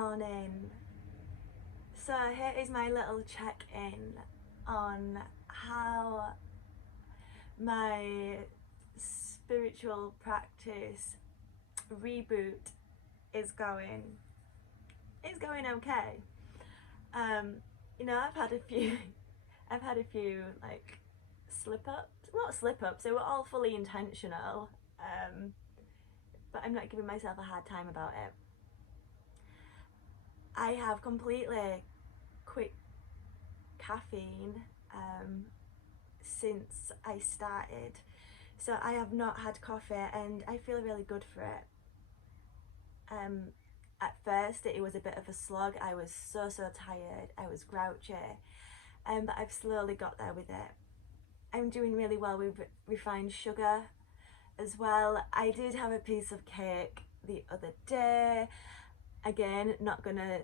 morning. So here is my little check-in on how my spiritual practice reboot is going. It's going okay. You know, I've had a few like slip-ups. Not slip-ups, they were all fully intentional. But I'm not giving myself a hard time about it. I have completely quit caffeine since I started, so I have not had coffee and I feel really good for it. At first it was a bit of a slog. I was so tired, I was grouchy, but I've slowly got there with it. I'm doing really well with refined sugar as well. I did have a piece of cake the other day. Again, not gonna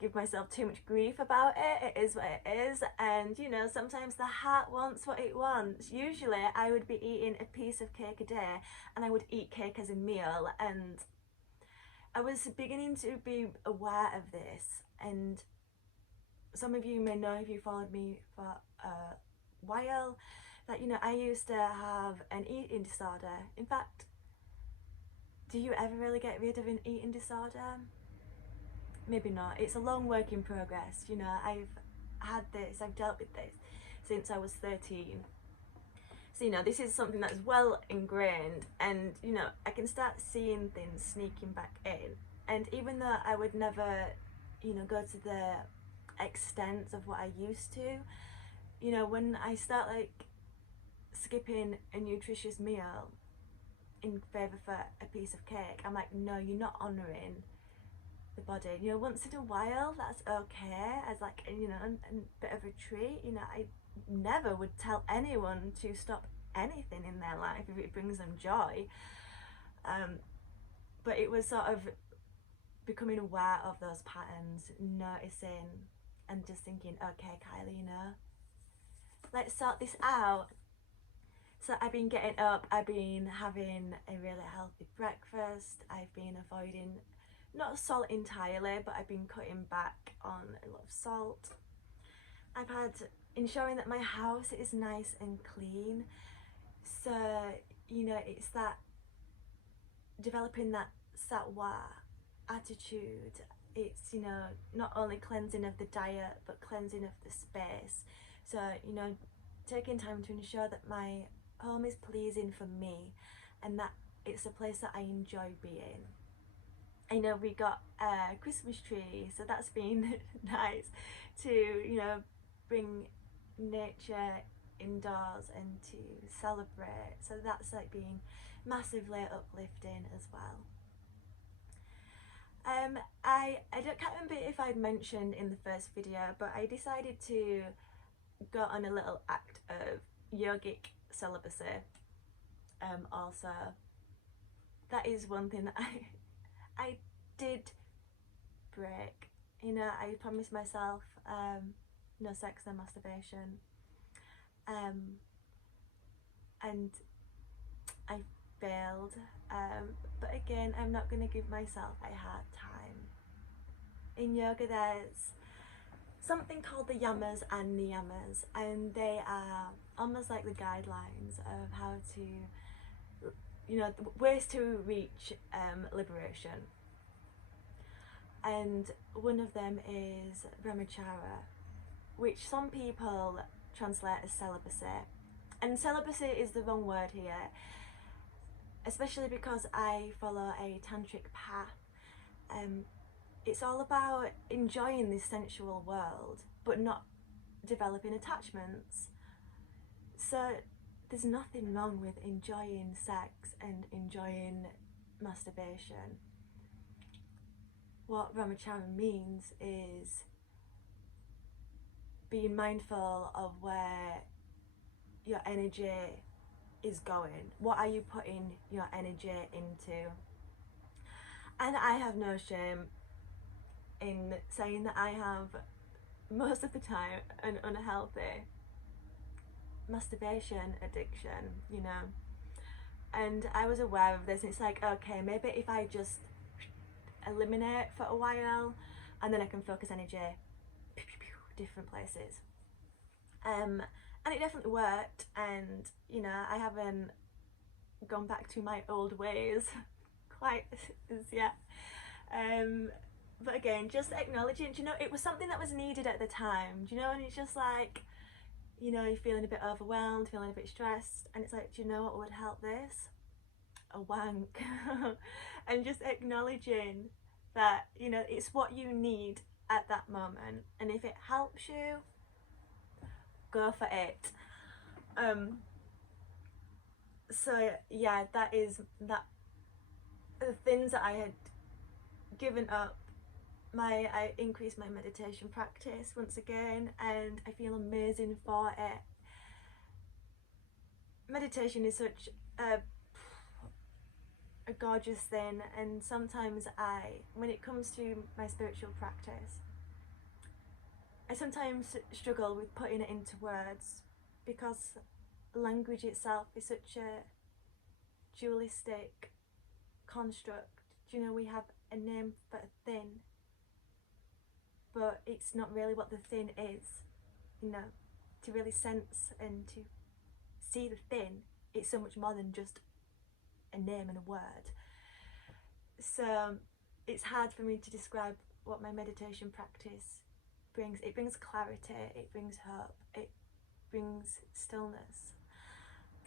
give myself too much grief about it. It is what it is, and you know, sometimes the heart wants what it wants. Usually I would be eating a piece of cake a day, and I would eat cake as a meal, and I was beginning to be aware of this. And some of you may know, if you followed me for a while, that you know, I used to have an eating disorder. In fact, do you ever really get rid of an eating disorder? Maybe not. It's a long work in progress. You know, I've dealt with this since I was 13. So, you know, this is something that's well ingrained, and you know, I can start seeing things sneaking back in. And even though I would never, you know, go to the extent of what I used to, you know, when I start like skipping a nutritious meal in favour for a piece of cake, I'm like, no, you're not honouring the body. You know, once in a while that's okay, as like, you know, a bit of a treat. You know, I never would tell anyone to stop anything in their life if it brings them joy, but it was sort of becoming aware of those patterns, noticing and just thinking, okay Kylie, you know, let's sort this out. So I've been getting up, I've been having a really healthy breakfast, I've been avoiding, not salt entirely, but I've been cutting back on a lot of salt. I've had ensuring that my house is nice and clean. So, you know, it's that developing that sattva attitude. It's, you know, not only cleansing of the diet, but cleansing of the space. So, you know, taking time to ensure that my home is pleasing for me and that it's a place that I enjoy being. I know we got a Christmas tree, so that's been nice to, you know, bring nature indoors and to celebrate. So that's like being massively uplifting as well. Can't remember if I'd mentioned in the first video, but I decided to go on a little act of yogic celibacy. Also, that is one thing that I did break. You know, I promised myself no sex, no masturbation, and I failed, but again, I'm not going to give myself a hard time. In yoga there's something called the yamas and niyamas, and they are almost like the guidelines of how to, you know, ways to reach liberation. And one of them is brahmacharya, which some people translate as celibacy. And celibacy is the wrong word here, especially because I follow a tantric path. It's all about enjoying this sensual world, but not developing attachments. So there's nothing wrong with enjoying sex and enjoying masturbation. What brahmacharya means is being mindful of where your energy is going. What are you putting your energy into? And I have no shame in saying that I have most of the time an unhealthy masturbation addiction, you know. And I was aware of this, and it's like, okay, maybe if I just eliminate for a while, and then I can focus energy different places. And it definitely worked, and you know, I haven't gone back to my old ways quite as yet. But again, just acknowledging, you know, it was something that was needed at the time, do you know, and it's just like, you know, you're feeling a bit overwhelmed, feeling a bit stressed, and it's like, do you know what would help this? A wank. And just acknowledging that, you know, it's what you need at that moment, and if it helps you, go for it. So yeah, that is that. The things that I had given up, I increased my meditation practice once again, and I feel amazing for it. Meditation is such a gorgeous thing, and sometimes when it comes to my spiritual practice, I sometimes struggle with putting it into words, because language itself is such a dualistic construct. You know, we have a name for a thing, but it's not really what the thing is. You know, to really sense and to see the thing, it's so much more than just a name and a word. So it's hard for me to describe what my meditation practice brings. It brings clarity, it brings hope, it brings stillness,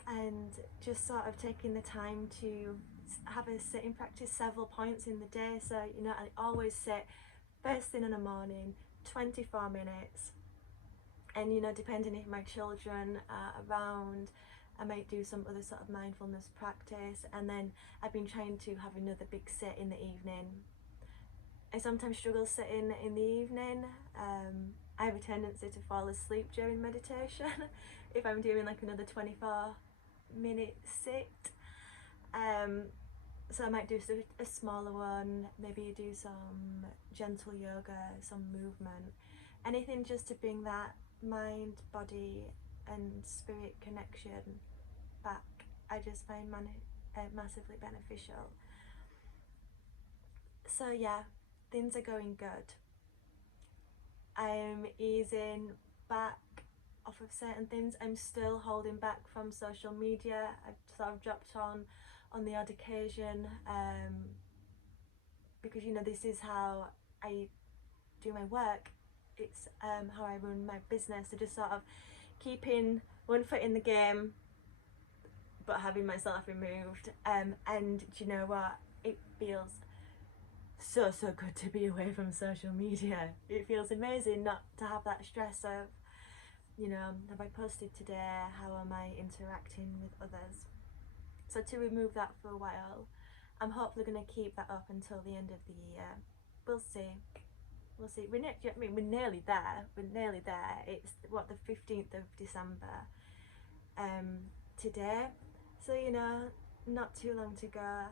and just sort of taking the time to have a sitting practice several points in the day. So, you know, I always sit first thing in the morning, 24 minutes, and you know, depending if my children are around, I might do some other sort of mindfulness practice, and then I've been trying to have another big sit in the evening. I sometimes struggle sitting in the evening. I have a tendency to fall asleep during meditation if I'm doing like another 24-minute sit. So I might do a smaller one, maybe do some gentle yoga, some movement, anything just to bring that mind, body and spirit connection back. I just find massively beneficial. So yeah, things are going good. I'm easing back off of certain things. I'm still holding back from social media. I've sort of dropped on the odd occasion, because you know, this is how I do my work. It's how I run my business. So just sort of keeping one foot in the game, but having myself removed. And do you know what? It feels so good to be away from social media. It feels amazing not to have that stress of, you know, have I posted today? How am I interacting with others? So to remove that for a while, I'm hopefully going to keep that up until the end of the year. We'll see. We'll see. We're nearly there. We're nearly there. It's what, the 15th of December today. So, you know, not too long to go.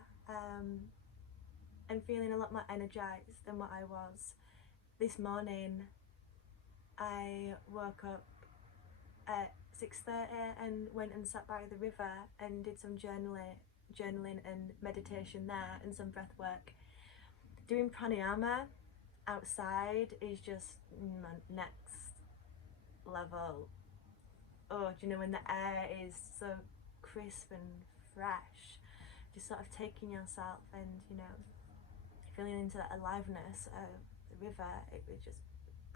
I'm feeling a lot more energised than what I was. This morning I woke up at 6:30 and went and sat by the river and did some journaling and meditation there, and some breath work. Doing pranayama outside is just next level. Oh, do you know, when the air is so crisp and fresh, just sort of taking yourself and, you know, feeling into that aliveness of the river, it was just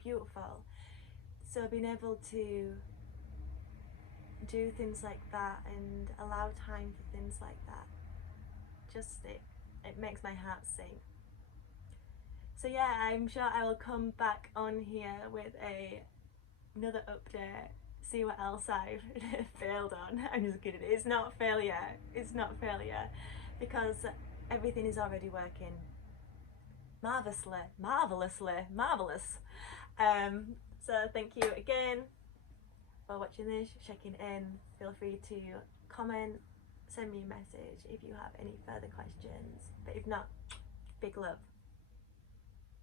beautiful. So being able to do things like that and allow time for things like that, just it makes my heart sing. So yeah, I'm sure I will come back on here with another update, see what else I've failed on. I'm just kidding, it's not failure, because everything is already working marvelous. So thank you again for watching this, checking in. Feel free to comment, send me a message if you have any further questions, but if not, big love.